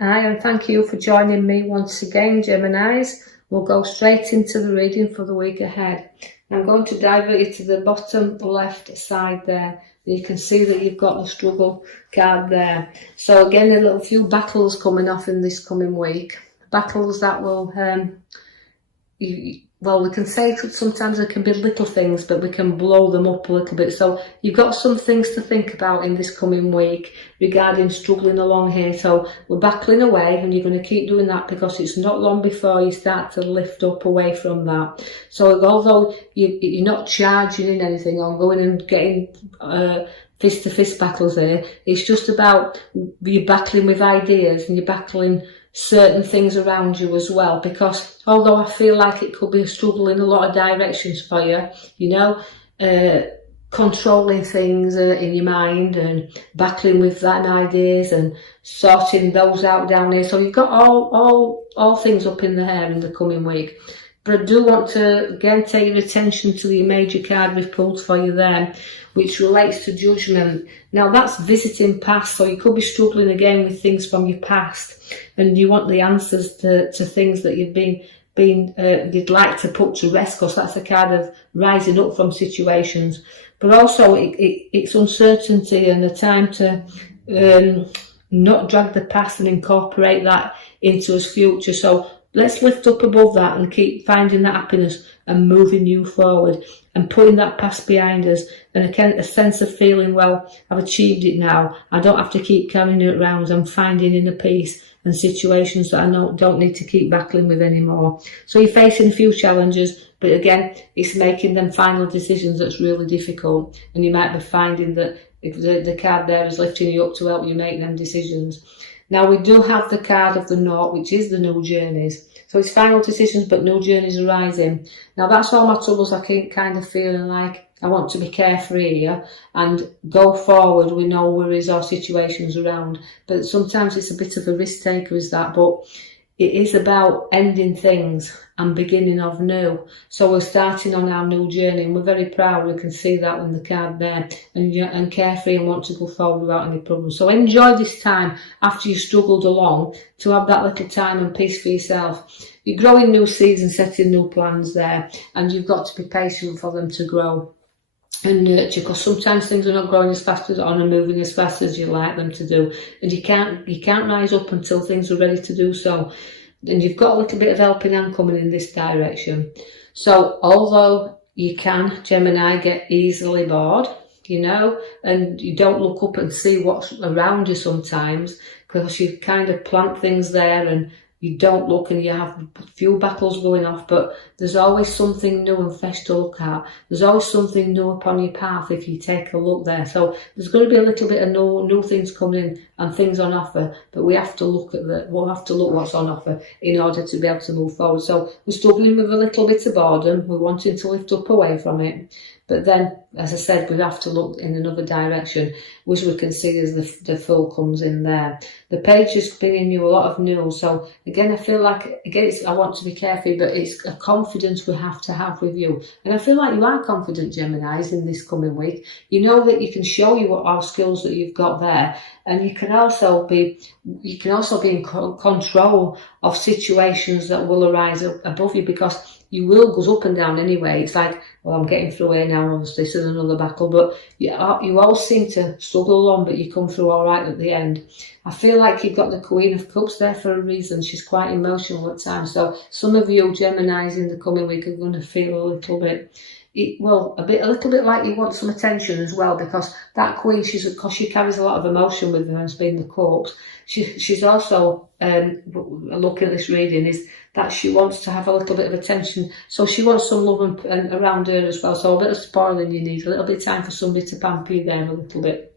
Hi, and thank you for joining me once again, Geminis. We'll go straight into the reading for the week ahead. I'm going to divert you to the bottom left side there. You can see that you've got the struggle card there. So again, a little few battles coming off in this coming week. Battles that will, we can say sometimes there can be little things, but we can blow them up a little bit. So you've got some things to think about in this coming week regarding struggling along here. So we're battling away, and you're going to keep doing that because it's not long before you start to lift up away from that. So although you're not charging in anything or going and getting fist-to-fist battles here, it's just about you battling with ideas and you're battling certain things around you as well, because although I feel like it could be a struggle in a lot of directions for you, controlling things in your mind and battling with that ideas and sorting those out down here. So you've got all things up in the air in the coming week. But I do want to again take your attention to the major card we've pulled for you there, which relates to judgment. Now that's visiting past, so you could be struggling again with things from your past, and you want the answers to things that you've you'd like to put to rest, because that's a card of rising up from situations. But also it's uncertainty and a time to not drag the past and incorporate that into his future. So let's lift up above that and keep finding that happiness and moving you forward and putting that past behind us, and a sense of feeling, well, I've achieved it now. I don't have to keep carrying it around. I'm finding inner peace and situations that I don't need to keep battling with anymore. So you're facing a few challenges, but again, it's making them final decisions that's really difficult, and you might be finding that the card there is lifting you up to help you make them decisions. Now we do have the card of the Naught, which is the new journeys. So it's final decisions, but new journeys arising. Now that's all my troubles. I keep kind of feeling like I want to be carefree here and go forward with no worries or situations around. But sometimes it's a bit of a risk taker, is that. But it is about ending things and beginning of new. So we're starting on our new journey, and we're very proud. We can see that in the card there, and carefree and want to go forward without any problems. So enjoy this time after you've struggled along, to have that little time and peace for yourself. You're growing new seeds and setting new plans there, and you've got to be patient for them to grow and nurture, because sometimes things are not growing as fast as on and moving as fast as you like them to do, and you can't rise up until things are ready to do so. And you've got a little bit of helping hand coming in this direction. So although you can, Gemini, get easily bored, and you don't look up and see what's around you sometimes, because you kind of plant things there and you don't look, and you have a few battles going off, but there's always something new and fresh to look at. There's always something new upon your path if you take a look there. So there's going to be a little bit of new things coming in and things on offer, but we have to look at we'll have to look what's on offer in order to be able to move forward. So we're struggling with a little bit of boredom. We're wanting to lift up away from it. But then, as I said, we have to look in another direction, which we can see as the full comes in there. The page is bringing you a lot of news. So again, I feel like, I want to be careful, but it's a confidence we have to have with you. And I feel like you are confident, Geminis, in this coming week. You know that you can show you what our skills that you've got there. And you can also be in control of situations that will arise above you, because you will go up and down anyway. It's like, well, I'm getting through here now, obviously, this is another battle, but you all seem to struggle along, but you come through all right at the end. I feel like you've got the Queen of Cups there for a reason. She's quite emotional at times. So some of you Geminis in the coming week are going to feel a little bit, a little bit like you want some attention as well, because that Queen, because she carries a lot of emotion with her as being the Cups. She's also, look at this reading, is that she wants to have a little bit of attention. So she wants some love and around her as well. So a bit of spoiling you need, a little bit of time for somebody to pamper you there a little bit.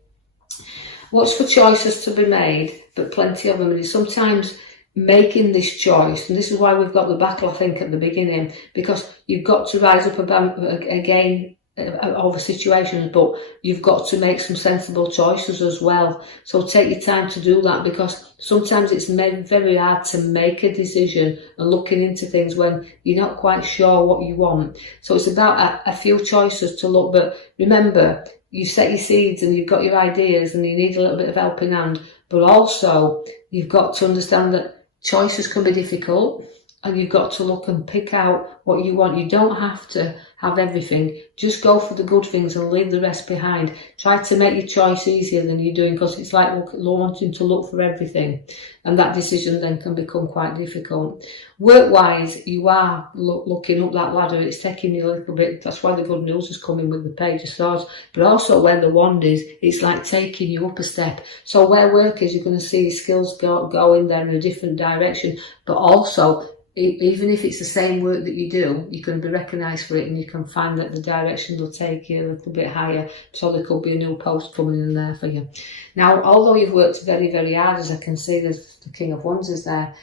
Watch for choices to be made, but plenty of them. And sometimes making this choice, and this is why we've got the battle, I think, at the beginning, because you've got to rise up again over situations, but you've got to make some sensible choices as well. So take your time to do that, because sometimes it's very hard to make a decision and looking into things when you're not quite sure what you want. So it's about a few choices to look, but remember, you set your seeds and you've got your ideas and you need a little bit of helping hand, but also you've got to understand that choices can be difficult, and you've got to look and pick out what you want. You don't have to have everything. Just go for the good things and leave the rest behind. Try to make your choice easier than you're doing, because it's like wanting to look for everything, and that decision then can become quite difficult. Work-wise, you are looking up that ladder. It's taking you a little bit. That's why the good news is coming with the Page of Swords. But also where the wand is, it's like taking you up a step. So where work is, you're going to see your skills go in there in a different direction. But also, even if it's the same work that you do, you can be recognised for it, and you can find that the direction will take you a little bit higher. So there could be a new post coming in there for you. Now, although you've worked very, very hard, as I can see, there's the King of Wands is there.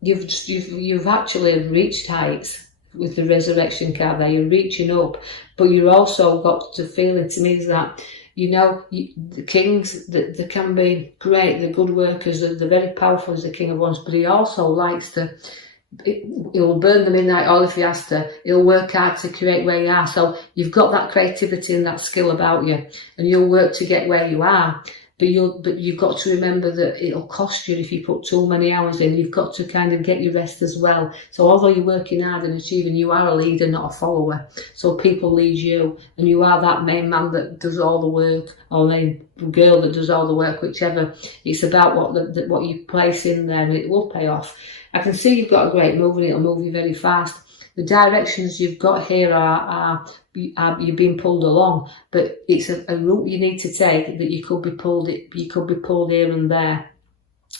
You've actually reached heights with the Resurrection card there. You're reaching up, but you've also got the feeling to me is that, you know, the kings, they can be great, they're good workers, they're very powerful as the King of Wands, but he also likes to, he'll burn the midnight oil if he has to. He'll work hard to create where you are. So you've got that creativity and that skill about you, and you'll work to get where you are. But you've got to remember that it'll cost you if you put too many hours in. You've got to kind of get your rest as well. So although you're working hard and achieving, you are a leader, not a follower. So people lead you, and you are that main man that does all the work, or main girl that does all the work, whichever. It's about what you place in there, and it will pay off. I can see you've got a great move, and it'll move you very fast. The directions you've got here are you're being pulled along, but it's a route you need to take that you could be pulled here and there.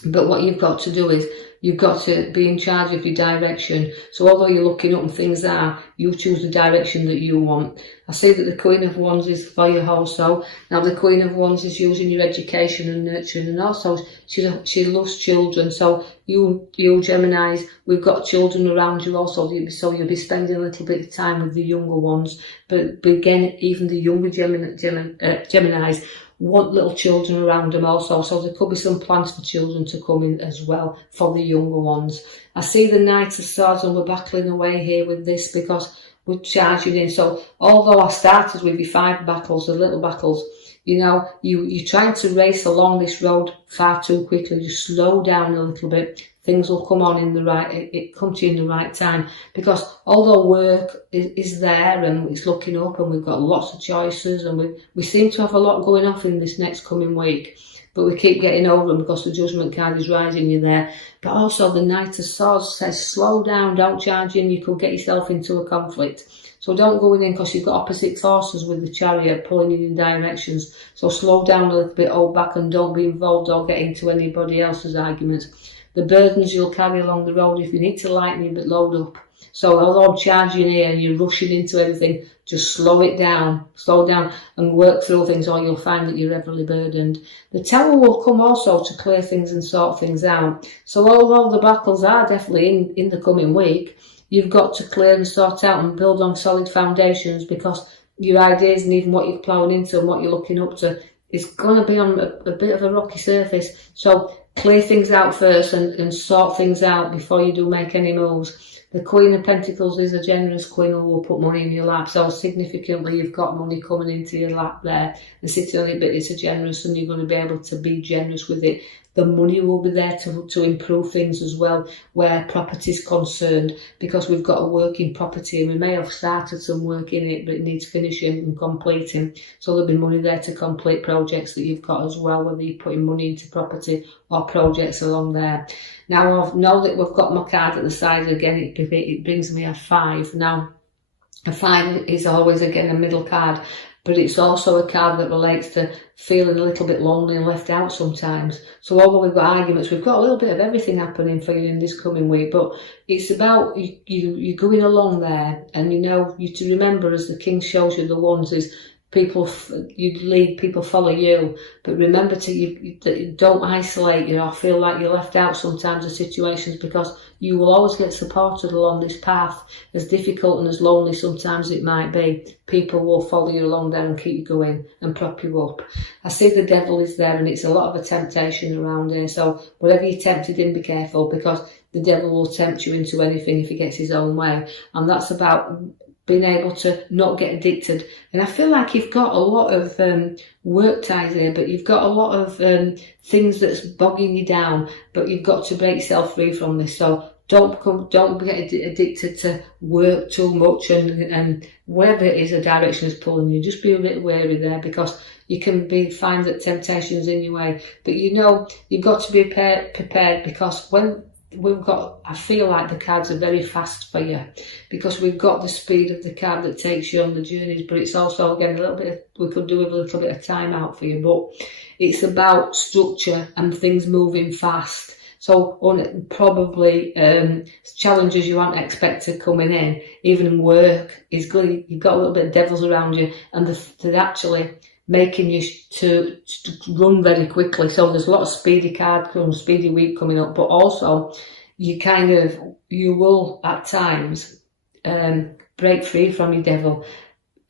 But what you've got to do is you've got to be in charge of your direction. So although you're looking up and things are, you choose the direction that you want. I see that the Queen of Wands is for you also. Now the Queen of Wands is using your education and nurturing, and also she loves children. So you Geminis, we've got children around you also, so you'll be spending a little bit of time with the younger ones. But again, even the younger Geminis want little children around them also, so there could be some plans for children to come in as well for the younger ones. I see the Knight of Swords, and we're battling away here with this because we're charging in. So although I started with your 5 battles, the little battles, you know, you're trying to race along this road far too quickly. You slow down a little bit. Things will come on in the right, it comes to you in the right time, because although work is there and it's looking up and we've got lots of choices, and we seem to have a lot going off in this next coming week, but we keep getting over them because the Judgment card is rising you there. But also the Knight of Swords says slow down, don't charge in, you could get yourself into a conflict. So don't go in because you've got opposite forces with the Chariot pulling you in directions. So slow down a little bit, hold back, and don't be involved or get into anybody else's arguments. The burdens you'll carry along the road, if you need to lighten it, but load up. So although I'm charging here and you're rushing into everything, just slow down and work through things, or you'll find that you're heavily burdened. The Tower will come also to clear things and sort things out. So although the battles are definitely in the coming week, you've got to clear and sort out and build on solid foundations, because your ideas and even what you're ploughing into and what you're looking up to is going to be on a bit of a rocky surface. So clear things out first and sort things out before you do make any moves. The Queen of Pentacles is a generous queen who will put money in your lap. So significantly, you've got money coming into your lap there and sitting on it, but it's a generous, and you're going to be able to be generous with it. The money will be there to improve things as well, where property is concerned, because we've got a working property and we may have started some work in it, but it needs finishing and completing. So there'll be money there to complete projects that you've got as well, whether you're putting money into property or projects along there. Now I know that we've got my card at the side again, it brings me a 5. Now a 5 is always again a middle card, but it's also a card that relates to feeling a little bit lonely and left out sometimes. So although we've got arguments, we've got a little bit of everything happening for you in this coming week, but it's about you going along there, and you know, you to remember, as the King shows you the wands, is people, you lead, people follow you, but remember to don't isolate you or feel like you're left out sometimes of situations, because you will always get supported along this path. As difficult and as lonely sometimes it might be, people will follow you along there and keep you going and prop you up. I see the Devil is there, and it's a lot of a temptation around here, so whatever you're tempted in, be careful, because the Devil will tempt you into anything if he gets his own way, and that's about being able to not get addicted. And I feel like you've got a lot of work ties here, but you've got a lot of things that's bogging you down, but you've got to break yourself free from this. So don't get addicted to work too much, and whatever it is, the direction is pulling you, just be a bit wary there, because you can find that temptation is in your way. But you know, you've got to be prepared, because when I feel like the cards are very fast for you, because we've got the speed of the card that takes you on the journeys, but it's also, again, we could do with a little bit of time out for you, but it's about structure and things moving fast. So probably challenges you aren't expected coming in, even in work, is good. You've got a little bit of devils around you, and they're actually making you to run very quickly. So there's a lot of speedy week coming up, but also you will at times break free from your devil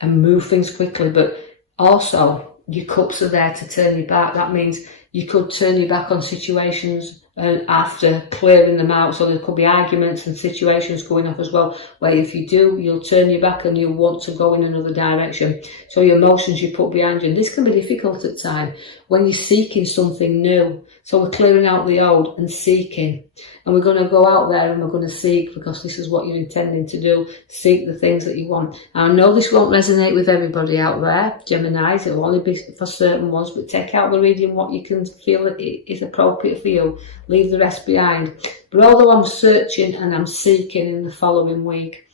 and move things quickly, but also your cups are there to turn you back. That means you could turn your back on situations after clearing them out. So there could be arguments and situations going up as well, where if you do, you'll turn your back and you'll want to go in another direction. So your emotions you put behind you. And this can be difficult at times when you're seeking something new. So we're clearing out the old and seeking. And we're going to go out there and we're going to seek, because this is what you're intending to do. Seek the things that you want. And I know this won't resonate with everybody out there, Geminis. It'll only be for certain ones, but take out the reading what you can feel that is appropriate for you. Leave the rest behind. But although I'm searching and I'm seeking in the following week,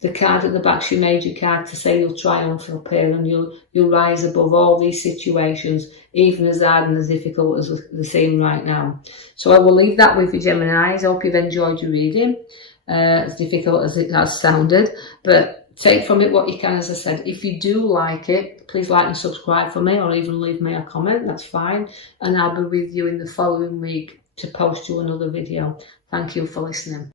the card at the back's your major card to say you'll triumph up here, and you'll rise above all these situations, even as hard and as difficult as they seem right now. So I will leave that with you, Geminis. I hope you've enjoyed your reading, as difficult as it has sounded, but take from it what you can. As I said, if you do like it, please like and subscribe for me, or even leave me a comment, that's fine, and I'll be with you in the following week to post you another video. Thank you for listening.